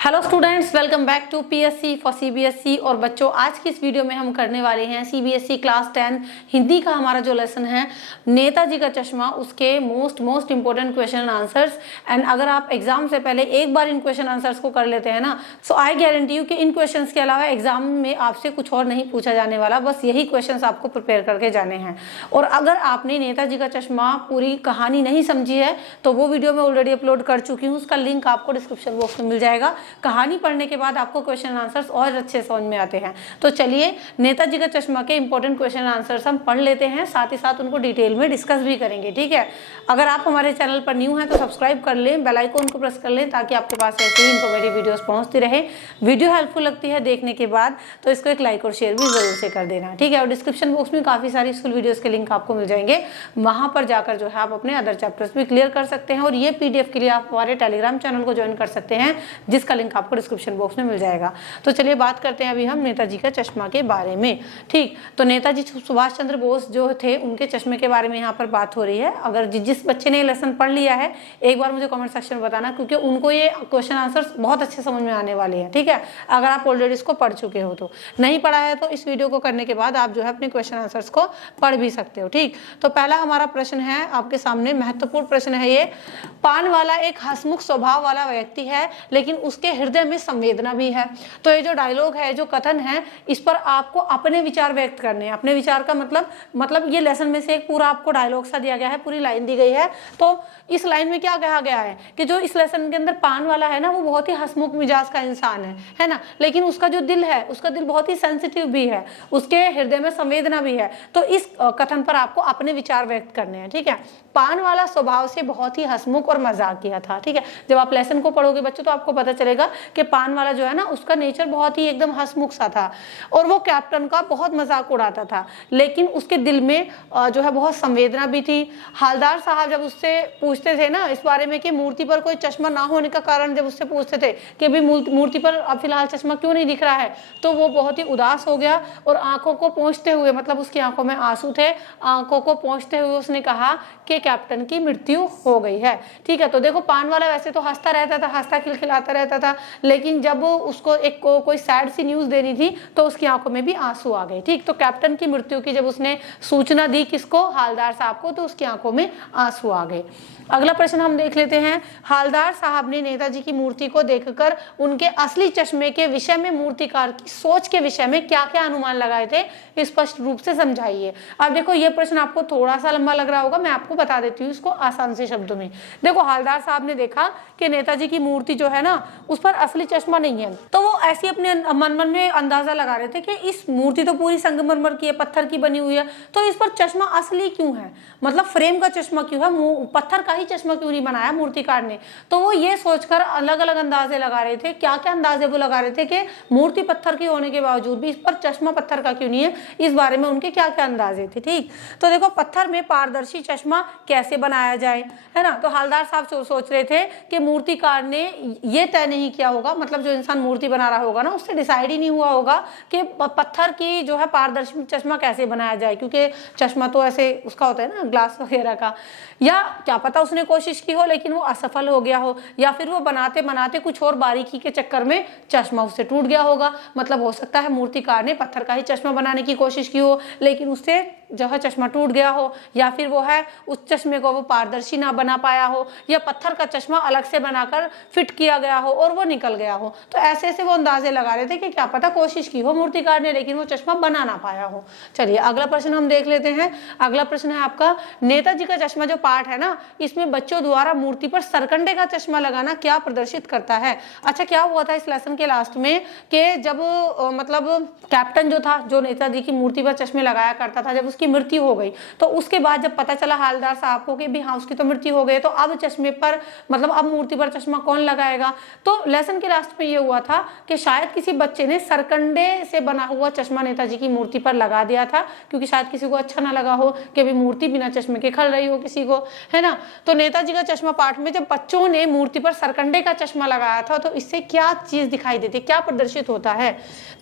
Hello students, welcome back to PSC for CBSE. और बच्चों, आज की इस वीडियो में हम करने वाले हैं सीबीएसई क्लास 10 हिंदी का हमारा जो लेसन है नेताजी का चश्मा, उसके most important question and answers. And अगर आप एग्जाम से पहले एक बार इन क्वेश्चन आंसर्स को कर लेते हैं ना, सो आई गारंटी यू कि इन क्वेश्चन के अलावा एग्जाम में आपसे कुछ और नहीं पूछा जाने वाला, बस यही क्वेश्चन आपको प्रिपेयर करके जाने हैं। और अगर आपने नेताजी का चश्मा पूरी कहानी नहीं समझी है तो वो वीडियो मैं ऑलरेडी अपलोड कर चुकी हूँ, उसका लिंक आपको डिस्क्रिप्शन बॉक्स में मिल जाएगा। कहानी पढ़ने के बाद आपको क्वेश्चन आंसर्स और अच्छे समझ में आते हैं। तो चलिए नेताजी का चश्मा के इंपॉर्टेंट क्वेश्चन आंसर्स हम पढ़ लेते हैं, साथ ही साथ उनको डिटेल में डिस्कस भी करेंगे। ठीक है, अगर आप हमारे चैनल पर न्यू हैं तो सब्सक्राइब कर लें, बेल आइकन को प्रेस कर लें ताकि आपके पास ऐसे ही इंफॉर्मेटिव वीडियोस पहुंचती रहे। वीडियो हेल्पफुल लगती है देखने के बाद तो इसको एक लाइक और शेयर भी जरूर से कर देना। ठीक है, और डिस्क्रिप्शन बॉक्स में काफी सारी स्कूल वीडियोस के लिंक आपको मिल जाएंगे, वहां पर जाकर जो है आप अपने अदर चैप्टर्स भी क्लियर कर सकते हैं। और ये पीडीएफ के लिए आप हमारे टेलीग्राम चैनल को ज्वाइन कर सकते हैं, जिसका लिंक आपको डिस्क्रिप्शन बॉक्स में मिल जाएगा। तो चलिए बात करते हैं अभी हम नेताजी का चश्मा के बारे में। ठीक, तो नेताजी सुभाष चंद्र बोस जो थे उनके चश्मे के बारे में यहाँ पर बात हो रही है। अगर जिस बच्चे ने लेसन पढ़ लिया है एक बार मुझे कमेंट सेक्शन में बताना, क्योंकि उनको ये क्वेश्चन आंसर्स बहुत अच्छे समझ में आने वाले हैं। ठीक है, अगर आप ऑलरेडी इसको पढ़ चुके हो तो, नहीं पढ़ा है तो इस वीडियो को करने के बाद आप जो है अपने क्वेश्चन आंसर्स को पढ़ भी सकते हो। ठीक, तो पहला हमारा प्रश्न है आपके सामने, महत्वपूर्ण प्रश्न है ये। पान वाला एक हंसमुख स्वभाव वाला व्यक्ति है लेकिन उसके हृदय में संवेदना भी है। तो ये जो डायलॉग है, जो कथन है, इस पर आपको अपने विचार व्यक्त करने हैं। अपने विचार का मतलब ये लेसन में से एक पूरा आपको डायलॉग सा दिया गया है, पूरी लाइन दी गई है। तो इस लाइन में क्या कहा गया है कि जो इस लेसन के अंदर पान वाला है ना, वो बहुत ही हंसमुख मिजाज का इंसान है ना, लेकिन उसका जो दिल है, उसका दिल बहुत ही सेंसिटिव भी है, उसके हृदय में संवेदना भी है। तो इस कथन पर आपको अपने विचार व्यक्त करने हैं। ठीक है, पान वाला स्वभाव से बहुत ही हंसमुख और मजाकिया था। ठीक है, जब आप लेसन को पढ़ोगे बच्चों तो आपको पता चलेगा कि पान वाला जो है ना, उसका नेचर बहुत ही एकदम हंसमुख सा था और वो कैप्टन का बहुत मजाक उड़ाता था, लेकिन उसके दिल में जो है बहुत संवेदना भी थी। हालदार साहब जब उससे पूछते थे ना इस बारे में कि मूर्ति पर कोई चश्मा ना होने का कारण जब उससे पूछते थे कि अभी मूर्ति पर अब फिलहाल चश्मा क्यों नहीं दिख रहा है, तो वो बहुत ही उदास हो गया और आंखों को पोंछते हुए, मतलब उसकी आंखों में आंसू थे, आंखों को पोंछते हुए उसने कहा कि कैप्टन की मृत्यु हो गई है। ठीक है, तो देखो पान वाला वैसे तो हंसता रहता था, हंसता खिलखिलाता रहता था, लेकिन जब उसको एक कोई सैड सी न्यूज देनी थी तो उसकी आंखों में भी आंसू आ गए। ठीक, तो कैप्टन की मृत्यु की जब उसने सूचना दी किसको, हालदार साहब को, तो उसकी आंखों में आंसू आ गए। अगला प्रश्न हम देख लेते हैं। हालदार साहब ने नेताजी की मूर्ति को देखकर उनके असली चश्मे के विषय में मूर्तिकार की सोच के विषय में क्या क्या अनुमान लगाए थे, स्पष्ट रूप से समझाइए। अब देखो ये प्रश्न आपको थोड़ा सा लंबा लग रहा होगा, मैं आपको बता देती हूँ इसको आसान से शब्दों में। देखो हालदार साहब ने देखा कि नेताजी की मूर्ति जो है ना, उस पर असली चश्मा नहीं है, तो वो ऐसे अपने मन में अंदाजा लगा रहे थे कि इस मूर्ति तो पूरी संगमरमर की है, पत्थर की बनी हुई है, तो इस पर चश्मा असली क्यों है, मतलब फ्रेम का चश्मा क्यों है, पत्थर का ही चश्मा क्यों नहीं बनाया मूर्तिकार ने। तो वो ये सोचकर अलग अलग अंदाजे लगा रहे थे। क्या क्या अंदाजे वो लगा रहे थे कि मूर्ति पत्थर की होने के बावजूद भी इस पर चश्मा पत्थर का क्यों नहीं है, इस बारे में उनके क्या क्या अंदाजे थे। ठीक, तो देखो पत्थर में पारदर्शी चश्मा कैसे बनाया जाए, है ना। तो हालदार साहब सोच रहे थे कि मूर्तिकार ने ये तय नहीं किया होगा, मतलब जो इंसान मूर्ति बना रहा होगा ना, उससे डिसाइड ही नहीं हुआ होगा कि पत्थर की जो है पारदर्शी चश्मा कैसे बनाया जाए, क्योंकि चश्मा तो ऐसे उसका होता है ना ग्लास वगैरह का। या क्या पता उसने कोशिश की हो लेकिन वो असफल हो गया हो, या फिर वो बनाते बनाते कुछ और बारीकी के चक्कर में चश्मा उससे टूट गया होगा। मतलब हो सकता है मूर्तिकार ने पत्थर का ही चश्मा बनाने की कोशिश की हो लेकिन उससे जो है चश्मा टूट गया हो, या फिर वो है उस चश्मे को वो पारदर्शी ना बना पाया हो, या पत्थर का चश्मा अलग से बनाकर फिट किया गया हो और वो निकल गया हो। तो ऐसे ऐसे वो अंदाजे लगा रहे थे कि क्या पता कोशिश की हो मूर्तिकार ने लेकिन वो चश्मा बना ना पाया हो। चलिए अगला प्रश्न हम देख लेते हैं। अगला प्रश्न है आपका, नेताजी का चश्मा जो पार्ट है ना, इसमें बच्चों द्वारा मूर्ति पर सरकंडे का चश्मा लगाना क्या प्रदर्शित करता है। अच्छा, क्या हुआ था इस लेसन के लास्ट में कि जब मतलब कैप्टन जो था, जो नेताजी की मूर्ति पर चश्मे लगाया करता था, जब उसकी मृत्यु हो गई तो उसके बाद जब पता चला हालदार साहब को कि भी हाँ उसकी तो मृत्यु हो गई, तो अब चश्मे पर मतलब अब मूर्ति पर चश्मा कौन लगाएगा। तो लेसन के लास्ट में ये हुआ था कि शायद किसी बच्चे ने सरकंडे से बना हुआ चश्मा नेताजी की मूर्ति पर लगा दिया था, क्योंकि शायद किसी को अच्छा ना लगा हो कि भी मूर्ति बिना चश्मे के खल रही हो किसी को, है ना। तो नेताजी का चश्मा पाठ में जब बच्चों ने मूर्ति पर सरकंडे का चश्मा लगाया था तो इससे क्या चीज दिखाई देती, क्या प्रदर्शित होता है।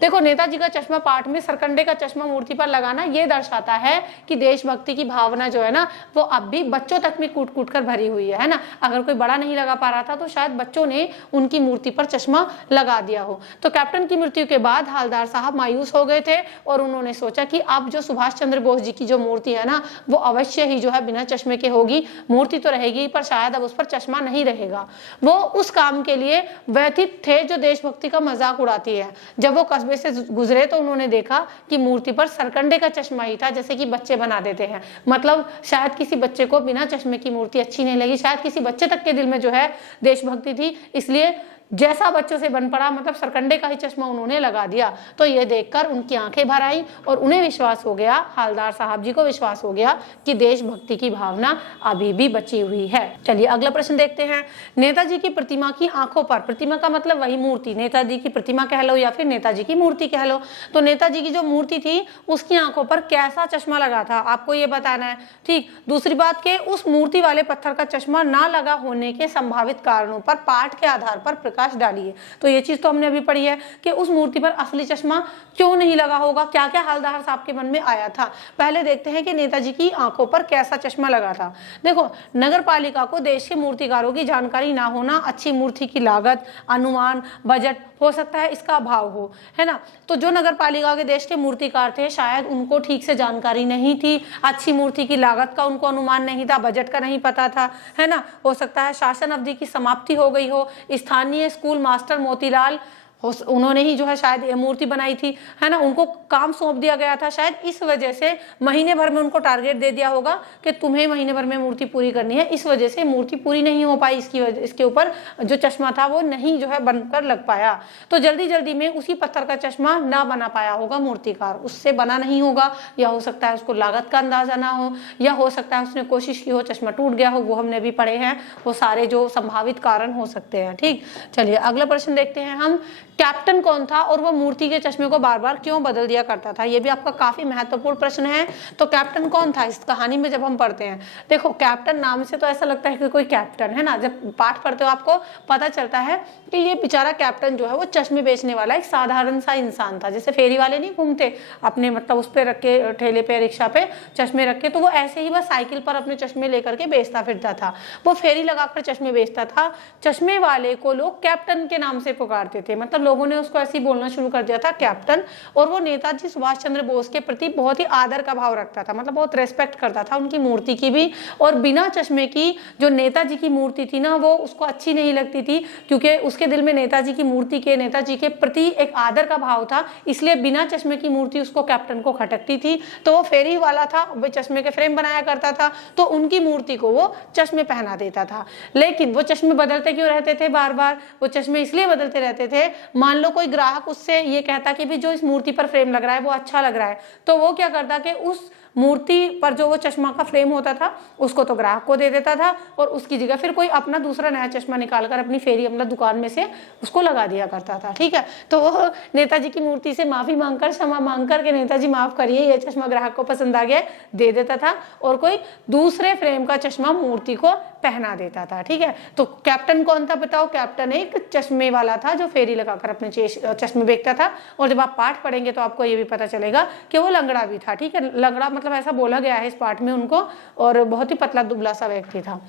देखो नेताजी का चश्मा पाठ में सरकंडे का चश्मा मूर्ति पर लगाना ये दर्शाता है है कि देशभक्ति की भावना जो है ना वो अब भी बच्चों तक में कूट कूट कर भरी हुई है ना। अगर कोई बड़ा नहीं लगा पा रहा था तो शायद बच्चों ने उनकी मूर्ति पर चश्मा लगा दिया हो। तो कैप्टन की मृत्यु के बाद हवलदार साहब मायूस हो गए थे और उन्होंने सोचा कि अब जो सुभाष चंद्र बोस जी की जो मूर्ति है ना वो अवश्य ही जो है बिना चश्मे के होगी। मूर्ति तो रहेगी पर शायद अब उस पर चश्मा नहीं रहेगा। वो उस काम के लिए व्यथित थे जो देशभक्ति का मजाक उड़ाती है। जब वो कस्बे से गुजरे तो उन्होंने देखा कि मूर्ति पर सरकंडे का चश्मा ही था, जैसे कि बच्चे बना देते हैं। मतलब शायद किसी बच्चे को बिना चश्मे की मूर्ति अच्छी नहीं लगी, शायद किसी बच्चे तक के दिल में जो है देशभक्ति थी, इसलिए जैसा बच्चों से बन पड़ा मतलब सरकंडे का ही चश्मा उन्होंने लगा दिया। तो ये देखकर उनकी आंखें भर आई और उन्हें विश्वास हो गया, हवलदार साहब जी को विश्वास हो गया कि देशभक्ति की भावना अभी भी बची हुई है। चलिए अगला प्रश्न देखते हैं। नेताजी की प्रतिमा की आंखों पर, प्रतिमा का मतलब वही मूर्ति, नेताजी की प्रतिमा कह लो या फिर नेताजी की मूर्ति कह लो, तो नेताजी की जो मूर्ति थी उसकी आंखों पर कैसा चश्मा लगा था आपको ये बताना है। ठीक, दूसरी बात के उस मूर्ति वाले पत्थर का चश्मा ना लगा होने के संभावित कारणों पर पाठ के आधार पर प्रकाश डालिए। तो ये चीज तो हमने अभी पढ़ी है कि उस मूर्ति पर असली चश्मा क्यों नहीं लगा होगा, क्या क्या हवलदार साहब के मन में आया था। पहले देखते हैं कि नेताजी की आंखों पर कैसा चश्मा लगा था। देखो, नगर पालिका को देश के मूर्तिकारों की जानकारी ना होना, अच्छी मूर्ति की लागत, अनुमान, बजट हो सकता है इसका अभाव हो, है ना। तो जो नगर पालिका के देश के मूर्तिकार थे शायद उनको ठीक से जानकारी नहीं थी, अच्छी मूर्ति की लागत का उनको अनुमान नहीं था, बजट का नहीं पता था, है ना। हो सकता है शासन अवधि की समाप्ति हो गई हो, स्थानीय स्कूल मास्टर मोतीलाल उन्होंने ही जो है शायद ये मूर्ति बनाई थी, है ना, उनको काम सौंप दिया गया था, शायद इस वजह से महीने भर में उनको टारगेट दे दिया होगा कि तुम्हें महीने भर में मूर्ति पूरी करनी है, इस वजह से मूर्ति पूरी नहीं हो पाई, इसकी वजह इसके ऊपर जो चश्मा था वो नहीं जो है बनकर लग पाया। तो जल्दी जल्दी में उसी पत्थर का चश्मा ना बना पाया होगा मूर्तिकार, उससे बना नहीं होगा, या हो सकता है उसको लागत का अंदाजा ना हो, या हो सकता है उसने कोशिश की हो चश्मा टूट गया हो, वो हमने भी पढ़े हैं, वो सारे जो संभावित कारण हो सकते हैं। ठीक, चलिए अगला प्रश्न देखते हैं हम। कैप्टन कौन था और वो मूर्ति के चश्मे को बार बार क्यों बदल दिया करता था, ये भी आपका काफी महत्वपूर्ण प्रश्न है। तो कैप्टन कौन था इस कहानी में जब हम पढ़ते हैं, देखो कैप्टन नाम से तो ऐसा लगता है कि कोई कैप्टन है ना, जब पाठ पढ़ते हो आपको पता चलता है कि ये बेचारा कैप्टन जो है वो चश्मे बेचने वाला एक साधारण सा इंसान था। जैसे फेरी वाले नहीं घूमते अपने मतलब उस पे रख के ठेले पे रिक्शा पे चश्मे रख के, तो वो ऐसे ही बस साइकिल पर अपने चश्मे लेकर के बेचता फिरता था, वो फेरी लगाकर चश्मे बेचता था। चश्मे वाले को लोग कैप्टन के नाम से पुकारते थे, मतलब लोगों ने उसको ऐसे ही बोलना शुरू कर दिया था कैप्टन। और वो नेताजी सुभाष चंद्र बोस के प्रति बहुत ही आदर का भाव रखता था, मतलब बहुत रेस्पेक्ट करता था उनकी मूर्ति की भी। और बिना चश्मे की जो नेताजी की मूर्ति थी ना वो उसको अच्छी नहीं लगती थी, क्योंकि उसके दिल में नेताजी की मूर्ति के नेताजी के प्रति एक आदर का भाव था, इसलिए बिना चश्मे की मूर्ति उसको कैप्टन को खटकती थी। तो वो फेरी वाला था, वो चश्मे के फ्रेम बनाया करता था, तो उनकी मूर्ति को वो चश्मे पहना देता था। लेकिन वो चश्मे बदलते क्यों रहते थे बार बार, वो चश्मे इसलिए बदलते रहते थे, मान लो कोई ग्राहक उससे ये कहता कि भी जो इस मूर्ति पर फ्रेम लग रहा है वो अच्छा लग रहा है, तो वो क्या करता कि उस मूर्ति पर जो वो चश्मा का फ्रेम होता था उसको तो ग्राहक को दे देता था और उसकी जगह फिर कोई अपना दूसरा नया चश्मा निकालकर अपनी फेरी अपना दुकान में से उसको लगा दिया करता था। ठीक है, तो वो नेताजी की मूर्ति से माफी मांगकर क्षमा मांगकर के नेताजी माफ करिए ये चश्मा ग्राहक को पसंद आ गया दे देता था और कोई दूसरे फ्रेम का चश्मा मूर्ति को पहना देता था। ठीक है, तो कैप्टन कौन था बताओ, कैप्टन एक चश्मे वाला था जो फेरी लगाकर अपने चश्मे बेचता था। और जब आप पाठ पढ़ेंगे तो आपको ये भी पता चलेगा कि वो लंगड़ा भी था। ठीक है, लंगड़ा मतलब ऐसा बोला गया है इस पाठ में उनको, और बहुत ही पतला दुबला सा व्यक्ति था।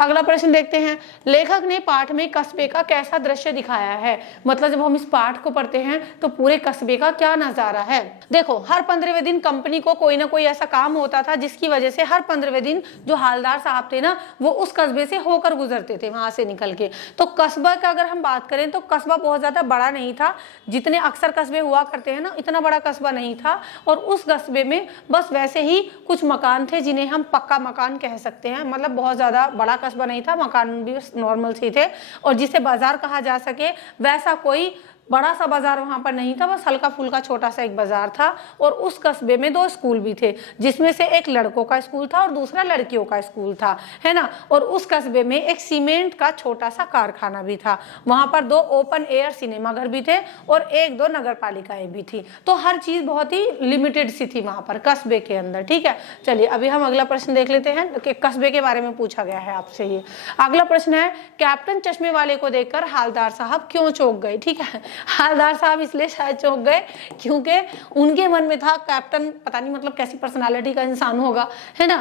अगला प्रश्न देखते हैं, लेखक ने पाठ में कस्बे का कैसा दृश्य दिखाया है, मतलब जब हम इस पाठ को पढ़ते हैं तो पूरे कस्बे का क्या नजारा है। देखो, हर 15वें दिन कंपनी को कोई ना कोई ऐसा काम होता था जिसकी वजह से हर 15वें दिन जो हवलदार साहब थे ना वो उस कस्बे से होकर गुजरते थे, वहां से निकल के। तो कस्बा का अगर हम बात करें तो कस्बा बहुत ज्यादा बड़ा नहीं था, जितने अक्सर कस्बे हुआ करते हैं ना इतना बड़ा कस्बा नहीं था। और उस कस्बे में बस वैसे ही कुछ मकान थे जिन्हें हम पक्का मकान कह सकते हैं, मतलब बहुत ज्यादा बड़ा कस्बा नहीं था, मकान भी नॉर्मल से थे। और जिसे बाजार कहा जा सके वैसा कोई बड़ा सा बाजार वहां पर नहीं था, बस हल्का फुल्का छोटा सा एक बाजार था। और उस कस्बे में 2 स्कूल भी थे, जिसमें से एक लड़कों का स्कूल था और दूसरा लड़कियों का स्कूल था, है ना। और उस कस्बे में एक सीमेंट का छोटा सा कारखाना भी था, वहां पर 2 ओपन एयर सिनेमाघर भी थे और 1-2 नगर पालिकाएं भी थी। तो हर चीज बहुत ही लिमिटेड सी थी वहां पर कस्बे के अंदर। ठीक है, चलिए अभी हम अगला प्रश्न देख लेते हैं कि कस्बे के बारे में पूछा गया है आपसे। ये अगला प्रश्न है, कैप्टन चश्मे वाले को देखकर हवलदार साहब क्यों चौंक गए। ठीक है, हवलदार साहब इसलिए शायद चौंक गए क्योंकि उनके मन में था कैप्टन पता नहीं मतलब कैसी पर्सनालिटी का इंसान होगा, है ना।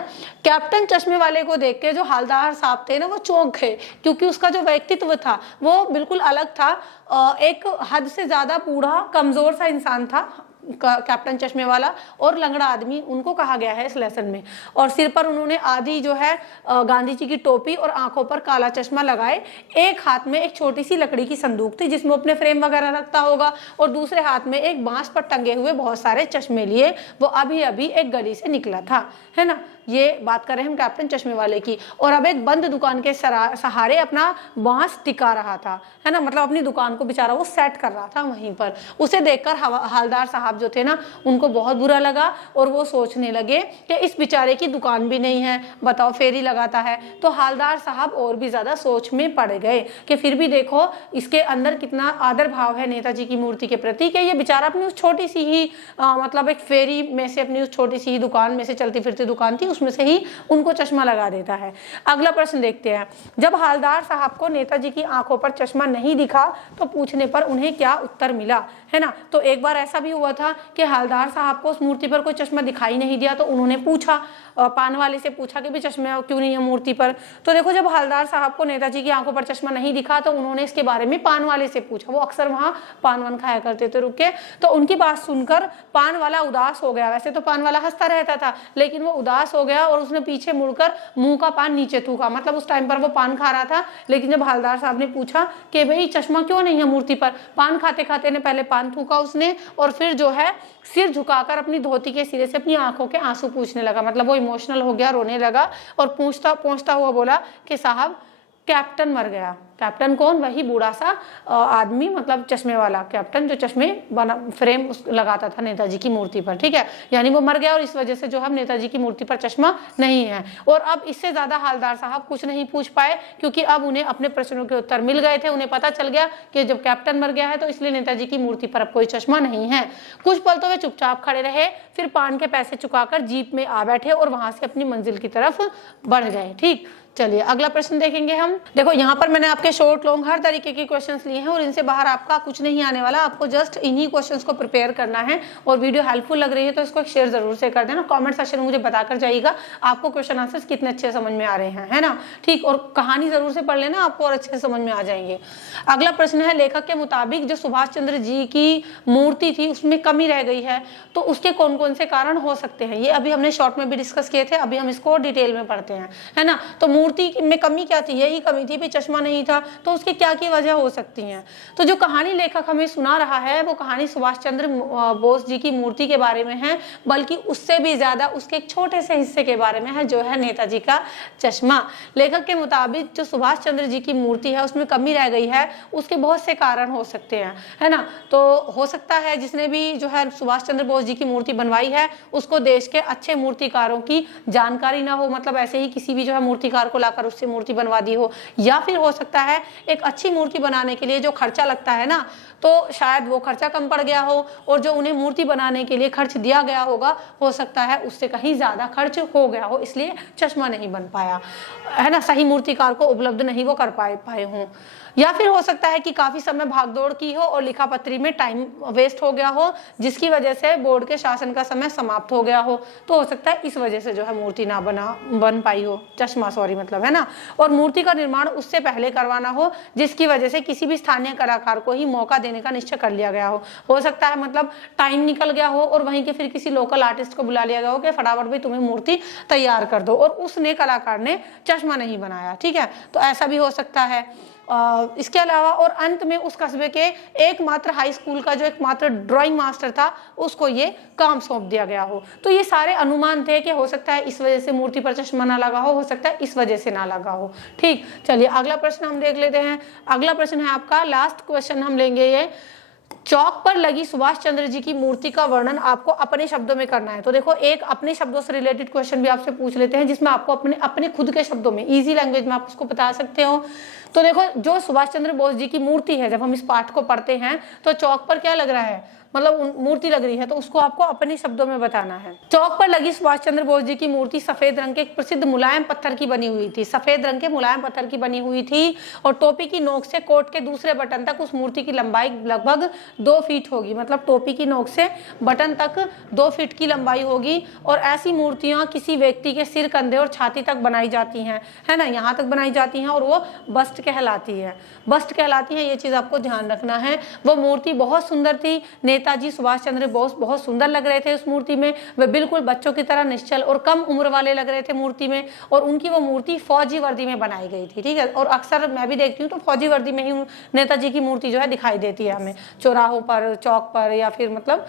कैप्टन चश्मे वाले को देख के जो हवलदार साहब थे ना वो चौंक गए, क्योंकि उसका जो व्यक्तित्व था वो बिल्कुल अलग था। एक हद से ज्यादा बूढ़ा कमजोर सा इंसान था कैप्टन चश्मे वाला, और लंगड़ा आदमी उनको कहा गया है इस लेसन में। और सिर पर उन्होंने आधी जो है गांधी जी की टोपी और आंखों पर काला चश्मा लगाए। एक हाथ में एक छोटी सी लकड़ी की संदूक थी जिसमें अपने फ्रेम वगैरह रखता होगा, और दूसरे हाथ में एक बांस पर टंगे हुए बहुत सारे चश्मे लिए वो अभी अभी एक गली से निकला था, है ना। ये बात कर रहे हैं हम कैप्टन चश्मे वाले की। और अब एक बंद दुकान के सहारे अपना बांस टिका रहा था, है ना, मतलब अपनी दुकान को बेचारा वो सेट कर रहा था वहीं पर। उसे देखकर हवलदार साहब जो थे ना उनको बहुत बुरा लगा, और वो सोचने लगे कि इस बेचारे की दुकान भी नहीं है, बताओ फेरी लगाता है। तो हवलदार साहब और भी ज्यादा सोच में पड़ गए कि फिर भी देखो इसके अंदर कितना आदर भाव है नेताजी की मूर्ति के प्रति, कि ये बेचारा अपनी उस छोटी सी ही मतलब एक फेरी में से अपनी उस छोटी सी ही दुकान में से, चलती फिरती दुकान थी उसमें से ही उनको चश्मा लगा देता है। अगला प्रश्न देखते हैं। जब हवलदार साहब को नेताजी की आंखों पर चश्मा नहीं दिखा तो पूछने पर उन्हें क्या उत्तर मिला, है ना। तो एक बार ऐसा भी हुआ था कि हवलदार साहब को उस मूर्ति पर कोई चश्मा दिखाई नहीं दिया, तो उन्होंने पूछा पान वाले से पूछा कि भी चश्मे क्यों नहीं है मूर्ति पर। तो देखो जब हवलदार साहब को नेताजी की आंखों पर चश्मा नहीं दिखा तो उन्होंने इसके बारे में पान वाले से पूछा। वो अक्सर वहां पान वान खाया करते थे रुक के। तो उनकी बात सुनकर पान वाला उदास हो गया। वैसे तो पान वाला हंसता रहता था, लेकिन वो उदास हो गया और उसने पीछे मुड़कर मुंह का पान नीचे थूका। मतलब उस टाइम पर वो पान खा रहा था, लेकिन जब हवलदार साहब ने पूछा कि भाई चश्मा क्यों नहीं है मूर्ति पर, पान खाते खाते ने पहले पान थूका उसने, और फिर जो है सिर झुकाकर अपनी धोती के सिरे से अपनी आंखों के आंसू पूछने लगा। मतलब वो इमोशनल हो गया, रोने लगा, और पूछता हुआ बोला कि साहब कैप्टन मर गया। कैप्टन कौन? वही बूढ़ा सा आदमी, मतलब चश्मे वाला कैप्टन जो चश्मे बना फ्रेम लगाता था नेताजी की मूर्ति पर, ठीक है। यानी वो मर गया और इस वजह से जो हम नेताजी की मूर्ति पर चश्मा नहीं है। और अब इससे ज्यादा हवलदार साहब कुछ नहीं पूछ पाए, क्योंकि अब उन्हें अपने प्रश्नों के उत्तर मिल गए थे। उन्हें पता चल गया कि जब कैप्टन मर गया है तो इसलिए नेताजी की मूर्ति पर अब कोई चश्मा नहीं है। कुछ पल तो वे चुपचाप खड़े रहे, फिर पान के पैसे चुकाकर जीप में आ बैठे और वहां से अपनी मंजिल की तरफ बढ़ गए। ठीक, चलिए अगला प्रश्न देखेंगे हम। देखो यहाँ पर मैंने आपके शॉर्ट लॉन्ग हर तरीके के क्वेश्चंस लिए हैं और इनसे बाहर आपका कुछ नहीं आने वाला। आपको जस्ट इन्हीं क्वेश्चंस को प्रिपेयर करना है। और वीडियो हेल्पफुल लग रही है तो इसको एक शेयर जरूर से कर देना। कमेंट सेक्शन में मुझे बताकर जाइएगा आपको क्वेश्चन आंसर्स कितने अच्छे समझ में आ रहे हैं, है ना। ठीक, और कहानी जरूर से पढ़ लेना, आपको और अच्छे से समझ में आ जाएंगे। अगला प्रश्न है, लेखक के मुताबिक जो सुभाष चंद्र जी की मूर्ति थी उसमें कमी रह गई है, तो उसके कौन कौन से कारण हो सकते हैं। ये अभी हमने शॉर्ट में भी डिस्कस किए थे, अभी हम इसको डिटेल में पढ़ते हैं, है ना। तो मूर्ति में कमी क्या थी? यही कमी थी भी चश्मा नहीं था। तो उसकी क्या की वजह हो सकती है? तो जो कहानी लेखक हमें सुना रहा है वो कहानी सुभाष चंद्र बोस जी की मूर्ति के बारे में है, बल्कि उससे भी ज्यादा उसके एक छोटे से हिस्से के बारे में है, जो है नेताजी का चश्मा। लेखक के मुताबिक जो सुभाष चंद्र जी की मूर्ति है उसमें कमी रह गई है, उसके बहुत से कारण हो सकते हैं, है ना। तो हो सकता है जिसने भी जो है सुभाष चंद्र बोस जी की मूर्ति बनवाई है उसको देश के अच्छे मूर्तिकारों की जानकारी ना हो, मतलब ऐसे ही किसी भी जो है मूर्तिकार को लाकर उससे मूर्ति बनवा दी हो। या फिर हो सकता है एक अच्छी मूर्ति बनाने के लिए जो खर्चा लगता है ना, तो शायद वो खर्चा कम पड़ गया हो, और जो उन्हें मूर्ति बनाने के लिए खर्च दिया गया होगा हो सकता है उससे कहीं ज्यादा खर्च हो गया हो, इसलिए चश्मा नहीं बन पाया, है ना। सही मूर्तिकार को उपलब्ध नहीं वो कर पाए हों। या फिर हो सकता है कि काफी समय भागदौड़ की हो और लिखा पत्री में टाइम वेस्ट हो गया हो, जिसकी वजह से बोर्ड के शासन का समय समाप्त हो गया हो। तो हो सकता है इस वजह से जो है मूर्ति ना बन पाई हो, चश्मा सॉरी मतलब, है ना। और मूर्ति का निर्माण उससे पहले करवाना हो, जिसकी वजह से किसी भी स्थानीय कलाकार को ही मौका देने का निश्चय कर लिया गया हो सकता है मतलब टाइम निकल गया हो और वहीं के फिर किसी लोकल आर्टिस्ट को बुला लिया गया हो कि फटाफट भाई तुम्हें मूर्ति तैयार कर दो, और उसने कलाकार ने चश्मा नहीं बनाया, ठीक है। तो ऐसा भी हो सकता है। इसके अलावा और अंत में उस कस्बे के एकमात्र हाई स्कूल का जो एकमात्र ड्राइंग मास्टर था उसको ये काम सौंप दिया गया हो। तो ये सारे अनुमान थे कि हो सकता है इस वजह से मूर्ति पर चश्मा ना लगा हो सकता है इस वजह से ना लगा हो। ठीक, चलिए अगला प्रश्न हम देख लेते हैं। अगला प्रश्न है आपका लास्ट क्वेश्चन हम लेंगे ये, चौक पर लगी सुभाष चंद्र जी की मूर्ति का वर्णन आपको अपने शब्दों में करना है। तो देखो एक अपने शब्दों से रिलेटेड क्वेश्चन भी आपसे पूछ लेते हैं, जिसमें आपको अपने खुद के शब्दों में इजी लैंग्वेज में आप उसको बता सकते हो। तो देखो जो सुभाष चंद्र बोस जी की मूर्ति है, जब हम इस पाठ को पढ़ते हैं तो चौक पर क्या लग रहा है, मतलब मूर्ति लग रही है, तो उसको आपको अपने शब्दों में बताना है। चौक पर लगी सुभाष चंद्र बोस जी की मूर्ति सफेद रंग के एक प्रसिद्ध मुलायम पत्थर की बनी हुई थी, सफेद रंग के मुलायम पत्थर की बनी हुई थी, और टोपी की नोक से कोट के दूसरे बटन तक उस मूर्ति की लंबाई लगभग 2 फीट होगी। मतलब टोपी की नोक से बटन तक 2 फीट की लंबाई होगी। और ऐसी मूर्तियां किसी व्यक्ति के सिर, कंधे और छाती तक बनाई जाती हैं, है ना, यहाँ तक बनाई जाती हैं, और वो बस्ट कहलाती है, बस्ट कहलाती है। ये चीज आपको ध्यान रखना है। वो मूर्ति बहुत सुंदर थी। नेताजी सुभाष चंद्र बोस बहुत सुंदर लग रहे थे उस मूर्ति में। वे बिल्कुल बच्चों की तरह निश्चल और कम उम्र वाले लग रहे थे मूर्ति में, और उनकी वो मूर्ति फौजी वर्दी में बनाई गई थी, ठीक है। और अक्सर मैं भी देखती हूँ तो फौजी वर्दी में ही नेताजी की मूर्ति जो है दिखाई देती है हमें, चौराहों पर, चौक पर, या फिर मतलब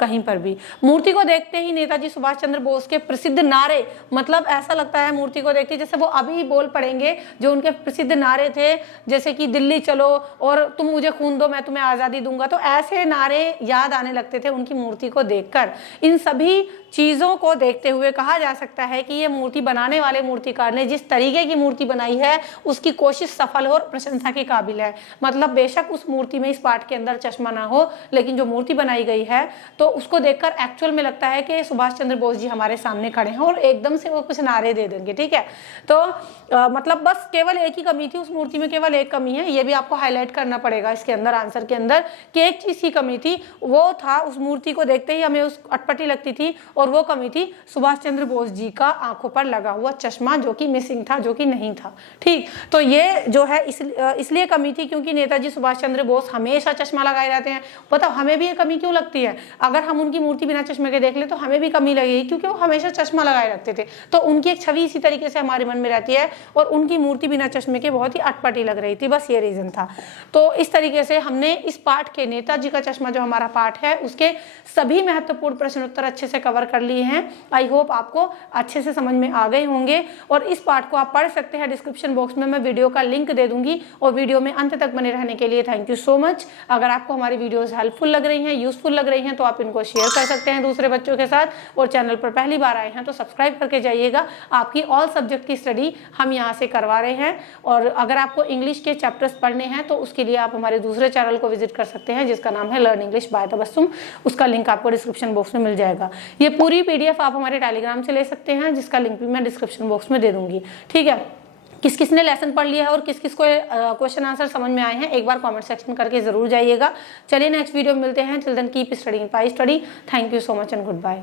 कहीं पर भी। मूर्ति को देखते ही नेताजी सुभाष चंद्र बोस के प्रसिद्ध नारे, मतलब ऐसा लगता है मूर्ति को देखते जैसे वो अभी बोल पड़ेंगे जो उनके प्रसिद्ध नारे थे, जैसे कि दिल्ली चलो और तुम मुझे खून दो मैं तुम्हें आजादी दूंगा। तो ऐसे नारे याद आने लगते थे उनकी मूर्ति को देखकर। इन सभी चीजों को देखते हुए कहा जा सकता है कि ये मूर्ति बनाने वाले मूर्तिकार ने जिस तरीके की मूर्ति बनाई है उसकी कोशिश सफल और प्रशंसा के काबिल है। मतलब बेशक उस मूर्ति में, इस पाठ के अंदर चश्मा ना हो, लेकिन जो मूर्ति बनाई गई है तो उसको देखकर एक्चुअल में लगता है कि सुभाष चंद्र बोस जी हमारे सामने खड़े हैं और एकदम से वो कुछ नारे दे देंगे, ठीक है। तो मतलब बस केवल एक ही कमी थी उस मूर्ति में, केवल एक कमी है, ये भी आपको हाईलाइट करना पड़ेगा इसके अंदर, आंसर के अंदर, कि एक चीज की कमी थी, वो था उस मूर्ति को देखते ही हमें उस अटपटी लगती थी, और वो कमी थी सुभाष चंद्र बोस जी का आंखों पर लगा हुआ चश्मा, जो कि मिसिंग था, जो कि नहीं था, ठीक। तो ये जो है इसलिए कमी थी क्योंकि नेताजी सुभाष चंद्र बोस हमेशा चश्मा लगाए रहते हैं। बताओ हमें भी ये कमी क्यों लगती है? अगर हम उनकी मूर्ति बिना चश्मे के देख ले तो हमें भी कमी लगेगी, क्योंकि वो हमेशा चश्मा लगाए रखते थे। तो उनकी एक छवि इसी तरीके से हमारे मन में रहती है, और उनकी मूर्ति बिना चश्मे के बहुत ही अटपटी लग रही थी, बस ये रीजन था। तो इस तरीके से हमने इस पाठ के नेताजी का चश्मा जो हमारा पाठ है उसके सभी महत्वपूर्ण प्रश्न उत्तर अच्छे से कवर कर लिए हैं। आई होप आपको अच्छे से समझ में आ गए होंगे, और इस पाठ को आप पढ़ सकते हैं। डिस्क्रिप्शन बॉक्स में मैं वीडियो का लिंक दे दूंगी, और वीडियो में अंत तक बने रहने के लिए थैंक यू सो मच। अगर आपको हमारी वीडियोस हेल्पफुल लग रही हैं, यूजफुल लग रही हैं, तो आप इनको शेयर कर सकते हैं दूसरे बच्चों के साथ, और चैनल पर पहली बार आए हैं तो सब्सक्राइब करके जाइएगा। आपकी ऑल सब्जेक्ट की स्टडी हम यहाँ से करवा रहे हैं, और अगर आपको इंग्लिश के चैप्टर्स पढ़ने हैं तो उसके लिए आप हमारे दूसरे चैनल को विजिट कर सकते हैं, जिसका नाम है लर्न इंग्लिश बाय तबस्सुम। उसका लिंक आपको डिस्क्रिप्शन बॉक्स में मिल जाएगा। ये पूरी PDF आप हमारे टेलीग्राम से ले सकते हैं, जिसका लिंक भी मैं डिस्क्रिप्शन बॉक्स में दे दूंगी, ठीक है। किस किस ने लेसन पढ़ लिया है और किस किस को क्वेश्चन आंसर समझ में आए हैं, एक बार कमेंट सेक्शन करके जरूर जाइएगा। चलिए नेक्स्ट वीडियो में मिलते हैं। Till then keep studying, bye study. Thank you so much and good bye.